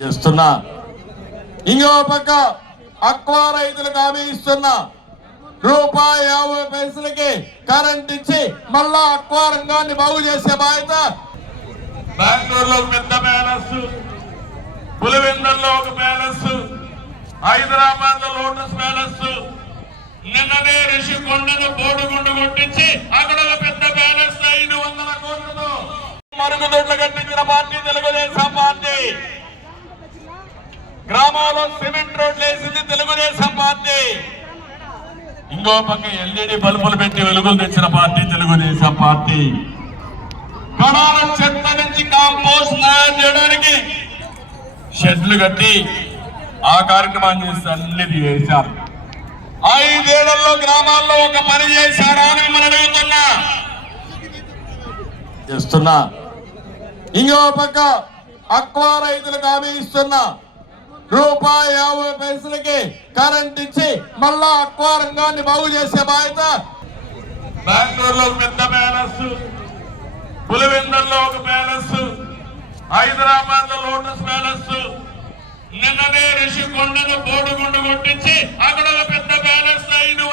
చేస్తున్నా. ఇంకో పక్క అక్వా రైతులకు హామీ ఇస్తున్నా రూపాయి యాభై పైసలకి కరెంట్ ఇచ్చి మళ్ళా అక్వా రంగాన్ని బాగు చేసే బాధ్యత బెంగళూరులో ఒక పెద్ద ప్యాలెస్ పులివెందల్లో ఒక ప్యాలెస్ హైదరాబాద్లో లోటస్ ప్యాలెస్ నిన్ననే రిషికొండను బోర్డు మరుగుదొడ్లు కట్టించిన పార్టీ తెలుగుదేశం పార్టీ. గ్రామాల్లో సిమెంట్ రోడ్లు వేసింది తెలుగుదేశం పార్టీ. ఇంకో పక్క ఎల్ఈడి బల్బులు పెట్టి వెలుగులు తెచ్చిన పార్టీ తెలుగుదేశం పార్టీ. కణాల చెత్త నుంచి కాంపోస్ట్ తయారు చేయడానికి షెడ్లు కట్టి ఆ కార్యక్రమాన్ని చేసి అన్నిటి చేశారు. ఐదేళ్ళలో గ్రామాల్లో ఒక పని చేశారా అని మిమ్మల్ని అడుగుతున్నా. చేస్తున్నా. ఇంకో పక్క అక్వా రైతులకు హామీ ఇస్తున్న రూపాయి యాభై పైసలకి కరెంట్ ఇచ్చి మళ్ళా అక్వా రంగాన్ని బాగు చేసే బాధ్యత బెంగళూరులో పెద్ద ప్యాలెస్ పులివెందల్లో ఒక ప్యాలెస్ హైదరాబాద్లో లోటస్ ప్యాలెస్. నిన్ననే రిషికొండను బోడుగుండు కొట్టించి అక్కడ ఒక పెద్ద ప్యాలెస్ ఐదు